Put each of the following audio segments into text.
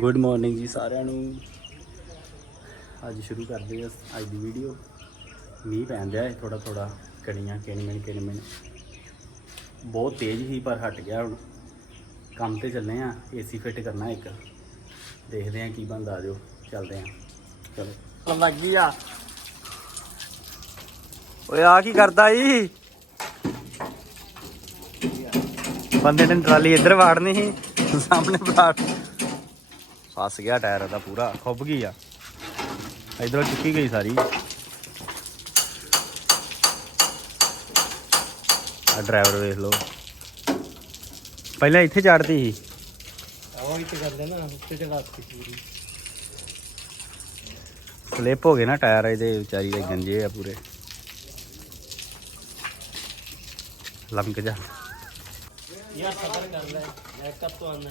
Good morning ਜੀ ਸਾਰਿਆਂ ਨੂੰ। ਅੱਜ ਸ਼ੁਰੂ ਕਰਦੇ ਹਾਂ ਅੱਜ ਦੀ ਵੀਡੀਓ ਮੀਂਹ ਪੈਣ ਪੈਂਦਾ ਹੈ ਥੋੜਾ ਥੋੜਾ ਕਣੀਆਂ ਕਿਣਮਿਣ ਕਿਣਮਿਣ ਬਹੁਤ ਤੇਜ਼ ਹੀ ਪਰ ਹਟ ਗਿਆ ਹੁਣ। ਕੰਮ ਤੇ ਚੱਲੇ ਆ ਏਸੀ ਫਿੱਟ ਕਰਨਾ ਇੱਕ। ਦੇਖਦੇ ਆ ਕੀ ਬਣਦਾ ਆ ਚੱਲਦੇ ਆ ਚਲੋ। ਲੱਗੀ ਆ। ਓਏ, ਆ ਕੀ ਕਰਦਾ ਈ? ਬੰਦੇ ਨੇ ਟਰਾਲੀ ਇੱਧਰ ਵਾੜਨੀ ਸੀ, ਸਾਹਮਣੇ ਵਾੜ। ਫਸ ਗਿਆ ਟਾਇਰ ਦਾ ਪੂਰਾ ਖੁੱਭ ਗਈ ਆ। ਇਧਰੋਂ ਚੁੱਕੀ ਗਈ ਸਾਰੀ। ਆ ਡਰਾਈਵਰ ਵੇਖ ਲਓ। ਪਹਿਲਾਂ ਇੱਥੇ ਚੜਦੀ ਸੀ। ਆਵਾਂ ਇੱਥੇ ਕਰਦੇ ਨਾ ਉੱਤੇ ਤੇ ਵਾਸਤੇ ਪੂਰੀ। ਸਲਿੱਪ ਹੋ ਗਏ ਨਾ ਟਾਇਰ ਇਹਦੇ ਵਿਚਾਰੀ ਦੇ ਗੰਜੇ ਆ ਪੂਰੇ। ਲੰਕ ਜਾ। ਯਾਰ ਸਬਰ ਕਰ ਲੈ ਮੈਂ ਕਬ ਤੋਂ ਆਣਾ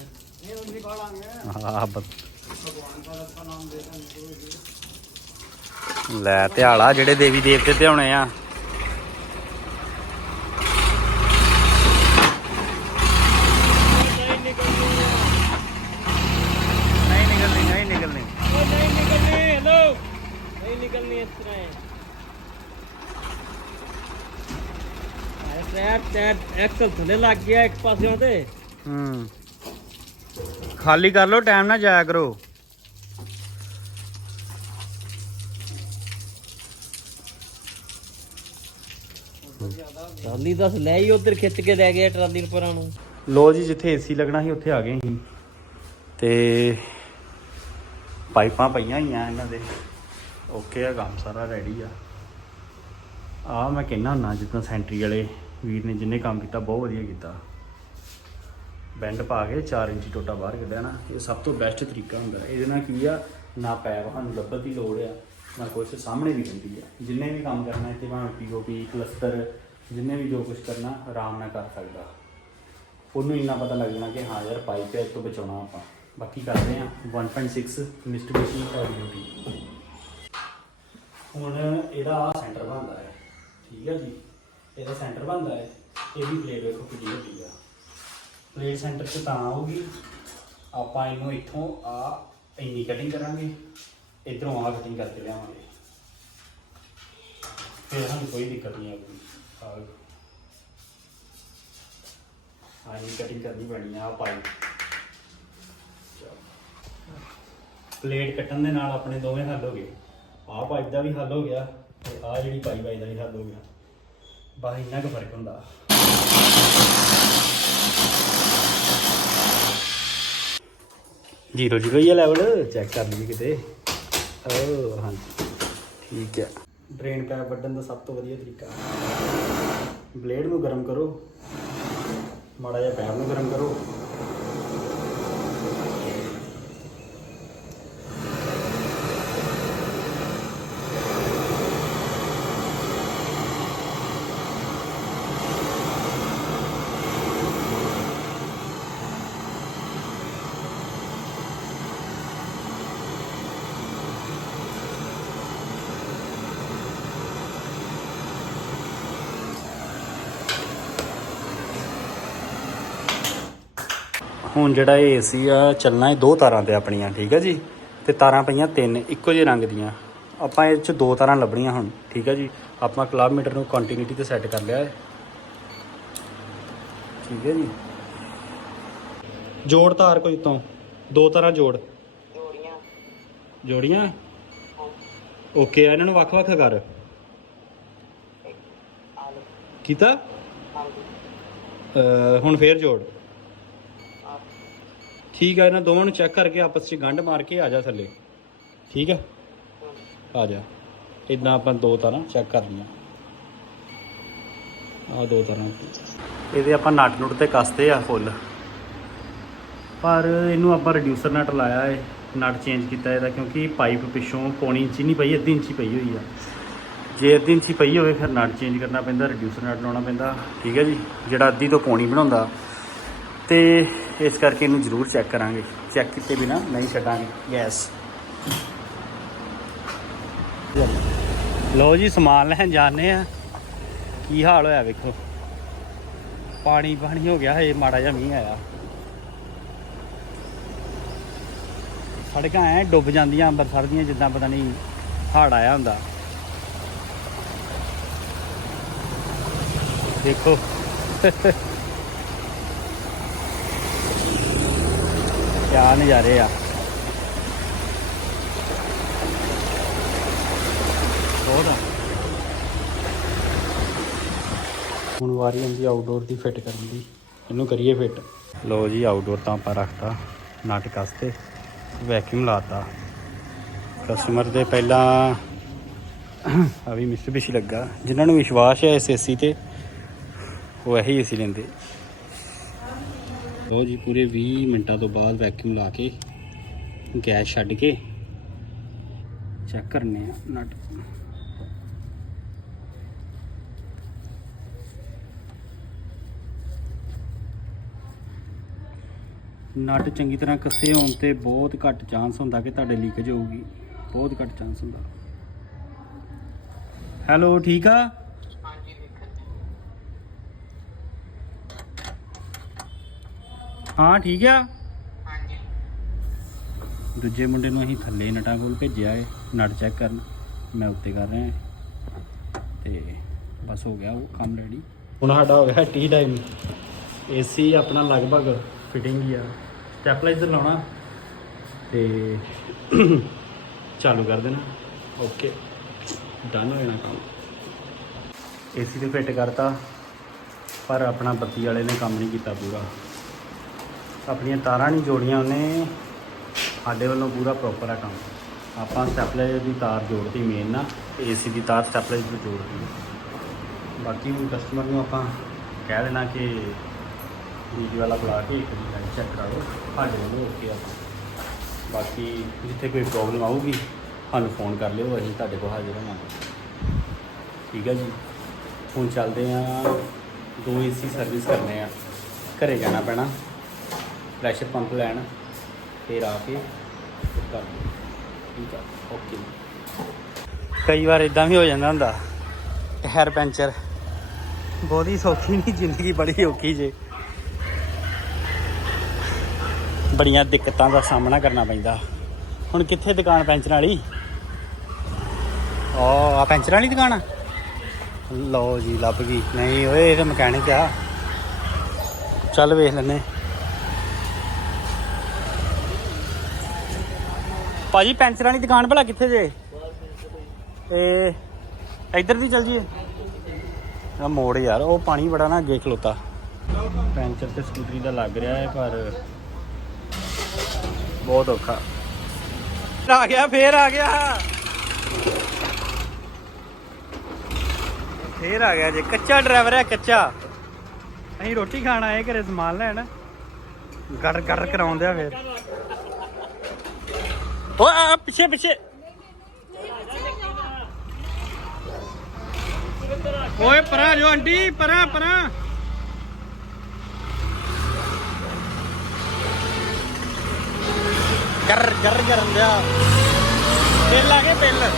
ਲੈ ਧਿਆਲਾ ਜਿਹੜੇ ਦੇਵੀ ਦੇਵਤੇ ਤੇ ਆਉਣੇ ਆ। ਨਹੀਂ ਨਿਕਲਣੀ ਨਹੀਂ ਨਿਕਲਣੀ ਨਹੀਂ ਨਿਕਲਣੀ ਹੈਲੋ ਨਹੀਂ ਨਿਕਲਣੀ ਇਸ ਤਰ੍ਹਾਂ ਹੈ ਟਾਇਰ ਟਾਇਰ ਐਕਸਲ ਥੱਲੇ ਲੱਗ ਗਿਆ ਇੱਕ ਪਾਸਿਓਂ ਤੇ। ਹੂੰ। ਖਾਲੀ ਕਰ ਲਓ ਟਾਈਮ ਨਾ ਜਾਇਆ ਕਰੋ। ਟਰਾਲੀ ਦੱਸ ਲੈ ਹੀ ਉਧਰ ਖਿੱਚ ਕੇ ਲੈ ਗਿਆ ਟਰਾਲੀ ਨੂੰ ਪਰਾਂ ਨੂੰ। ਲੋ ਜੀ ਜਿੱਥੇ ਏਸੀ ਲੱਗਣਾ ਸੀ ਉੱਥੇ ਆ ਗਏ ਸੀ ਤੇ ਪਾਈਪਾਂ ਪਈਆਂ ਹੋਈਆਂ ਇਹਨਾਂ ਦੇ। ਓਕੇ ਆ ਕੰਮ ਸਾਰਾ ਰੈਡੀ ਆ। ਆ ਮੈਂ ਕਹਿਣਾ ਹੁੰਨਾ ਜਿੱਦਾਂ ਸੈਂਟਰੀ ਵਾਲੇ ਵੀਰ ਨੇ ਜਿੰਨੇ ਕੰਮ ਕੀਤਾ ਬਹੁਤ ਵਧੀਆ ਕੀਤਾ। ਬੈਂਡ ਪਾ ਕੇ 4 ਇੰਚੀ ਟੋਟਾ ਬਾਹਰ ਕੱਢਿਆ ਨਾ, ਇਹ ਸਭ ਤੋਂ ਬੈਸਟ ਤਰੀਕਾ ਹੁੰਦਾ ਇਹਦੇ ਨਾਲ ਕੀ ਆ, ਨਾ ਪੈਪ ਸਾਨੂੰ ਲੱਭਣ ਦੀ ਲੋੜ ਆ, ਨਾ ਕੁਛ ਸਾਹਮਣੇ ਵੀ ਹੁੰਦੀ ਆ। ਜਿੰਨੇ ਵੀ ਕੰਮ ਕਰਨਾ ਇੱਥੇ ਭਾਵੇਂ ਪੀਓਪੀ ਕਲਸਟਰ ਜਿੰਨੇ ਵੀ ਜੋ ਕੁਝ ਕਰਨਾ, ਆਰਾਮ ਨਾਲ ਕਰ ਸਕਦਾ। ਉਹਨੂੰ ਇੰਨਾ ਪਤਾ ਲੱਗ ਜਾਣਾ ਕਿ ਹਾਂ ਯਾਰ ਪਾਈਪ ਹੈ ਇਹ ਤੋਂ ਬਚਾਉਣਾ ਆਪਾਂ। ਬਾਕੀ ਕਰਦੇ ਆ 1.6 ਮਿਸਟੀਬਿਸ਼ੀ ਔਰ ਹੁਣ ਇਹਦਾ ਸੈਂਟਰ ਬਣਦਾ ਹੈ। ਠੀਕ ਹੈ ਜੀ? ਇਹਦਾ ਸੈਂਟਰ ਬਣਦਾ ਹੈ। ਇਹ ਵੀ ਪਲੇਟ ਵੇਖੋ ਕਿੰਨੀ ਵੱਡੀ ਆ। ਪਲੇਟ ਸੈਂਟਰ 'ਚ ਤਾਂ ਆਊਗੀ। ਆਪਾਂ ਇਹਨੂੰ ਇੱਥੋਂ ਆ ਇੰਨੀ ਕਟਿੰਗ ਕਰਾਂਗੇ। ਇਧਰੋਂ ਆ ਕਟਿੰਗ ਕਰਕੇ ਲਿਆਵਾਂਗੇ। ਫਿਰ ਸਾਨੂੰ ਕੋਈ ਦਿੱਕਤ ਨਹੀਂ ਆਊਗੀ। ਆ ਆਹੀ ਕਟਿੰਗ ਕਰਨੀ ਪੈਣੀ ਆ, ਆਹ ਪਾਈਪ ਪਲੇਟ ਕੱਟਣ ਦੇ ਨਾਲ ਆਪਣੇ ਦੋਵੇਂ ਹੱਲ ਹੋ ਗਏ। ਆਹ ਪਾਈਪ ਦਾ ਵੀ ਹੱਲ ਹੋ ਗਿਆ ਤੇ ਆਹ ਜਿਹੜੀ ਪਾਈ ਪਾਈ ਦਾ ਵੀ ਹੱਲ ਹੋ ਗਿਆ। ਬਸ ਇੰਨਾ ਕੁ ਫ਼ਰਕ ਹੁੰਦਾ। ਜੀਰੋ ਜੀਰੋ ਹੀ ਲੈਵਲ ਚੈੱਕ ਕਰ ਲਈਏ ਕਿਤੇ। ਓ ਹਾਂਜੀ ਠੀਕ ਹੈ ਡਰੇਨ ਪੈਪ ਵੱਢਣ ਦਾ ਸਭ ਤੋਂ ਵਧੀਆ ਤਰੀਕਾ। ਬਲੇਡ ਨੂੰ ਗਰਮ ਕਰੋ। ਮਾੜਾ ਜਿਹਾ ਪੈਪ ਨੂੰ ਗਰਮ ਕਰੋ। ਹੁਣ ਜਿਹੜਾ ਇਹ ਏਸੀ ਆ ਚੱਲਣਾ ਹੈ ਦੋ ਤਾਰਾਂ ਤੇ ਆਪਣੀਆਂ ਠੀਕ ਹੈ ਜੀ? ਤੇ ਤਾਰਾਂ ਪਈਆਂ ਤਿੰਨ ਇੱਕੋ ਜਿਹੇ ਰੰਗ ਦੀਆਂ। ਆਪਾਂ ਇਹ ਚ ਦੋ ਤਾਰਾਂ ਲੱਭਣੀਆਂ ਹੁਣ ਠੀਕ ਹੈ ਜੀ? ਆਪਾਂ ਕਲੱਬ ਮੀਟਰ ਨੂੰ ਕੰਟੀਨਿਊਟੀ ਤੇ ਸੈੱਟ ਕਰ ਲਿਆ ਹੈ। ਠੀਕ ਹੈ ਜੀ? ਜੋੜ ਤਾਰ ਕੋਈ ਤੋਂ ਦੋ ਤਾਰਾਂ ਜੋੜ। ਜੋੜੀਆਂ। ਜੋੜੀਆਂ? ਓਕੇ ਆ ਇਹਨਾਂ ਨੂੰ ਵੱਖ-ਵੱਖ ਕਰ। ਕੀਤਾ? ਹੁਣ ਫੇਰ ਜੋੜ। ਠੀਕ ਆ ਇਹਨਾਂ ਦੋਵਾਂ ਨੂੰ ਚੈੱਕ ਕਰਕੇ ਆਪਸ 'ਚ ਗੰਢ ਮਾਰ ਕੇ ਆ ਜਾ ਥੱਲੇ। ਠੀਕ ਆ? ਆ ਜਾ। ਇਦਾਂ ਆਪਾਂ ਦੋ ਤਰ੍ਹਾਂ ਚੈੱਕ ਕਰ ਲਈਆਂ। ਆ ਦੋ ਤਰ੍ਹਾਂ ਇਹਦੇ ਆਪਾਂ ਨਟ ਨੁੱਟ ਤੇ ਕੱਸਦੇ ਆ ਫੁੱਲ। ਪਰ ਇਹਨੂੰ ਆਪਾਂ ਰਿਡਿਊਸਰ ਨਟ ਲਾਇਆ ਏ। ਨਟ ਚੇਂਜ ਕੀਤਾ ਇਹਦਾ ਕਿਉਂਕਿ ਪਾਈਪ ਪਿੱਛੋਂ ਪੌਣੀ ਇੰਚੀ ਨਹੀਂ ਪਈ, ਅੱਧੀ ਇੰਚੀ ਪਈ ਹੋਈ ਆ। ਜੇ ਅੱਧੀ ਇੰਚੀ ਪਈ ਹੋਵੇ ਫਿਰ ਨਟ ਚੇਂਜ ਕਰਨਾ ਪੈਂਦਾ ਰਿਡਿਊਸਰ ਨਟ ਲਾਉਣਾ ਪੈਂਦਾ। ਠੀਕ ਹੈ ਜੀ? ਜਿਹੜਾ ਅੱਧੀ ਤੋਂ ਪੌਣੀ ਬਣਾਉਂਦਾ। ਤੇ ਇਸ ਕਰਕੇ ਇਹਨੂੰ ਜ਼ਰੂਰ ਚੈੱਕ ਕਰਾਂਗੇ। ਚੈੱਕ ਕੀਤੇ ਬਿਨਾ ਨਹੀਂ ਛੱਡਾਂਗੇ। ਗੈਸ ਲਓ ਜੀ, ਸਮਾਨ ਲੈਣ ਜਾਣੇ ਆ। ਕੀ ਹਾਲ ਹੋਇਆ ਵੇਖੋ। ਪਾਣੀ ਪਾਣੀ ਹੋ ਗਿਆ ਇਹ ਮਾੜਾ ਜਿਹਾ ਮੀਂਹ ਆਇਆ। ਸੜਕਾਂ ਐ ਡੁੱਬ ਜਾਂਦੀਆਂ ਅੰਮ੍ਰਿਤਸਰ ਦੀਆਂ, ਜਿੱਦਾਂ ਪਤਾ ਨਹੀਂ ਹੜ ਆਇਆ ਹੁੰਦਾ। ਦੇਖੋ। ਕਿਆ ਨਜ਼ਾਰੇ ਆ। ਬਹੁਤ ਹੁਣ ਵਾਰੀ ਹੁੰਦੀ ਆਊਟਡੋਰ ਦੀ ਫਿੱਟ ਕਰਨ ਦੀ। ਇਹਨੂੰ ਕਰੀਏ ਫਿੱਟ ਲੋ ਜੀ ਆਊਟਡੋਰ ਤਾਂ ਆਪਾਂ ਰੱਖਤਾ। ਨਾਟਕ ਵਾਸਤੇ ਵੈਕਿਊਮ ਲਾਤਾ। ਕਸਟਮਰ ਦੇ ਪਹਿਲਾਂ ਆ ਵੀ ਮਿਸਟੀਬਿਸ਼ੀ ਲੱਗਾ। ਜਿਨ੍ਹਾਂ ਨੂੰ ਵਿਸ਼ਵਾਸ ਹੈ ਇਸ ਏਸੀ ਤੇ, ਉਹ ਇਹੀ ਏਸੀ ਲੈਂਦੇ। ਲੋ ਜੀ, ਪੂਰੇ 20 ਮਿੰਟਾਂ ਤੋਂ ਬਾਅਦ ਵੈਕਿਊਮ ਲਾ ਕੇ ਗੈਸ ਛੱਡ ਕੇ ਚੈੱਕ ਕਰਨੇ ਆ ਨਟ ਨਟ ਚੰਗੀ ਤਰ੍ਹਾਂ ਕੱਸੇ ਹੋਣ ਤੇ ਬਹੁਤ ਘੱਟ ਚਾਂਸ ਹੁੰਦਾ ਕਿ ਤੁਹਾਡੇ ਲੀਕੇਜ ਹੋਊਗੀ। ਬਹੁਤ ਘੱਟ ਚਾਂਸ ਹੁੰਦਾ। ਹੈਲੋ ਠੀਕ ਆ? ਹਾਂ ਠੀਕ ਆ? ਦੂਜੇ ਮੁੰਡੇ ਨੂੰ ਅਸੀਂ ਥੱਲੇ ਨਟਾਂ ਕੋਲ ਭੇਜਿਆ ਏ ਨਟ ਚੈੱਕ ਕਰਨ। ਮੈਂ ਉੱਤੇ ਕਰ ਰਿਹਾ ਤੇ ਬਸ ਹੋ ਗਿਆ ਉਹ ਕੰਮ ਰੈਡੀ ਹੁਣ ਸਾਡਾ ਹੋ ਗਿਆ ਟੀ ਟਾਈਮ ਏਸੀ ਆਪਣਾ ਲਗਭਗ ਫਿਟਿੰਗ ਹੀ ਆ। ਸਟੈਪਲਾਈਜ਼ਰ ਲਾਉਣਾ। ਤੇ ਚਾਲੂ ਕਰ ਦੇਣਾ। ਓਕੇ ਡਨ ਹੋ ਜਾਣਾ ਕੰਮ। ਏਸੀ ਤੇ ਫਿੱਟ ਕਰਤਾ। ਪਰ ਆਪਣਾ ਬੱਤੀ ਵਾਲੇ ਨੇ ਕੰਮ ਨਹੀਂ ਕੀਤਾ ਪੂਰਾ। ਆਪਣੀਆਂ ਤਾਰਾਂ ਨਹੀਂ ਜੋੜੀਆਂ ਉਹਨੇ। ਸਾਡੇ ਵੱਲੋਂ ਪੂਰਾ ਪ੍ਰੋਪਰ ਆ ਕੰਮ। ਆਪਾਂ ਸਟੈਪਲਾਈਜ਼ਰ ਦੀ ਤਾਰ ਜੋੜਤੀ ਮੇਨ ਨਾ ਤੇ ਏਸੀ ਦੀ ਤਾਰ ਸਟੈਪਲਾਈਜ਼ਰ ਤੋਂ ਜੋੜਤੀ। ਬਾਕੀ ਹੁਣ ਕਸਟਮਰ ਨੂੰ ਆਪਾਂ ਕਹਿ ਦੇਣਾ ਕਿ ਵੀਡੀਓ ਵਾਲਾ ਬੁਲਾ ਕੇ ਇੱਕ ਵਾਰੀ ਚੈੱਕ ਕਰਾ ਲਓ, ਸਾਡੇ ਵੱਲੋਂ ਓਕੇ ਆ। ਬਾਕੀ ਜਿੱਥੇ ਕੋਈ ਪ੍ਰੋਬਲਮ ਆਊਗੀ, ਸਾਨੂੰ ਫੋਨ ਕਰ ਲਿਓ, ਅਸੀਂ ਤੁਹਾਡੇ ਕੋਲ ਹਾਜ਼ਰ ਹੋਵਾਂਗੇ। ਠੀਕ ਹੈ ਜੀ? ਹੁਣ ਚੱਲਦੇ ਆ ਦੋ ਏਸੀ ਸਰਵਿਸ ਕਰਨੇ ਆ। ਘਰੇ ਜਾਣਾ ਪੈਣਾ। ਪ੍ਰੈਸ਼ਰ ਪੰਪ ਲੈਣ, ਫਿਰ ਆ ਕੇ ਕਰ ਠੀਕ ਆ ਓਕੇ ਕਈ ਵਾਰ ਇਦਾਂ ਵੀ ਹੋ ਜਾਂਦਾ ਹੁੰਦਾ ਟਾਇਰ ਪੈਂਚਰ ਬਹੁਤੀ ਸੌਖੀ ਨਹੀਂ, ਜ਼ਿੰਦਗੀ ਬੜੀ ਔਖੀ ਜੇ। ਬੜੀਆਂ ਦਿੱਕਤਾਂ ਦਾ ਸਾਹਮਣਾ ਕਰਨਾ ਪੈਂਦਾ। ਹੁਣ ਕਿੱਥੇ ਦੁਕਾਨ ਪੈਂਚਰ ਵਾਲੀ? ਓ ਆ ਪੈਂਚਰ ਵਾਲੀ ਦੁਕਾਨ ਆ? ਲਓ ਜੀ, ਲੱਭ ਗਈ। ਨਹੀਂ ਓਏ, ਇਹ ਤਾਂ ਮਕੈਨਿਕ ਆ। ਚੱਲ ਵੇਖ ਲੈਨੇ ਭਾਜੀ ਪੈਂਚਰਾਂ ਦੀ ਦੁਕਾਨ ਭਲਾ ਕਿੱਥੇ ਜੇ? ਇਹ ਇੱਧਰ ਦੀ ਚੱਲ ਜੀਏ। ਆ ਮੋੜ ਯਾਰ, ਉਹ ਪਾਣੀ ਬੜਾ ਨਾ ਅੱਗੇ ਖਲੋਤਾ। ਪੈਂਚਰ ਤੇ ਸਕੂਟਰੀ ਦਾ ਲੱਗ ਰਿਹਾ ਹੈ, ਪਰ ਬਹੁਤ ਔਖਾ। ਆ ਗਿਆ, ਫੇਰ ਆ ਗਿਆ। ਫੇਰ ਆ ਗਿਆ ਜੇ, ਕੱਚਾ ਡਰਾਈਵਰ ਹੈ, ਕੱਚਾ। ਅਸੀਂ ਰੋਟੀ ਖਾਣ ਆਏ ਘਰੇ ਸਮਾਨ ਲੈਣ। ਗੜ ਗੜ ਕਰਾਉਂਦੇ ਆ ਫੇਰ। ਓਏ, ਆ ਪਿੱਛੇ ਪਿੱਛੇ। ਓਏ, ਪਰਾਂ ਜੋ ਆਂਟੀ, ਪਰਾਂ ਪਰਾਂ। ਗਰ ਗਰ ਕਰਨ ਦਿਆ ਬਿੱਲ ਆ ਗਏ ਬਿੱਲ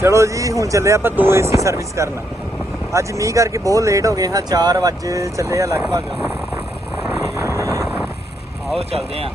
ਚਲੋ ਜੀ, ਹੁਣ ਚੱਲੇ ਆਪਾਂ ਦੋ ਏਸੀ ਸਰਵਿਸ ਕਰਨ। ਅੱਜ ਮੀਂਹ ਕਰਕੇ ਬਹੁਤ ਲੇਟ ਹੋ ਗਏ ਹਾਂ 4 ਵਜੇ ਚੱਲੇ ਆ ਲਗਭਗ। ਆਓ ਚੱਲਦੇ ਆ।